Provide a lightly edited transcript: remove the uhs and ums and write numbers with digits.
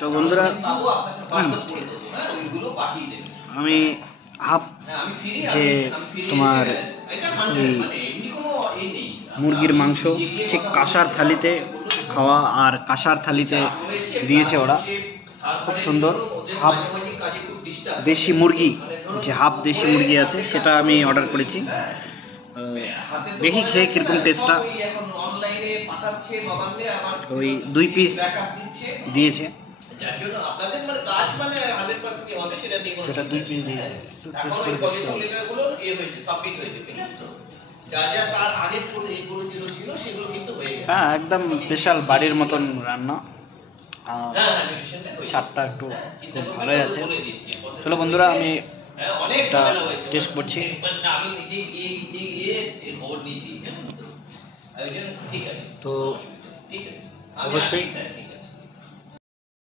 তো বন্ধুরা আমি হাফ যে তোমার মুরগির মাংস ঠিক কাঁসার থালিতে খাওয়া আর কাঁসার থালিতে দিয়েছে ওরা, খুব সুন্দর। হাফ দেশি মুরগি, যে হাফ দেশি মুরগি আছে সেটা আমি অর্ডার করেছি, দেখি খেয়ে কিরকম টেস্টটা। ওই 2 পিস দিয়েছে, যেটা 2 পিস দিয়েছে। হ্যাঁ, একদম স্পেশাল বাড়ির মতন রান্না, স্বাদটা একটু খুব ভালোই আছে। চলো বন্ধুরা, আমি একটা টেস্ট করছি। তো অবশ্যই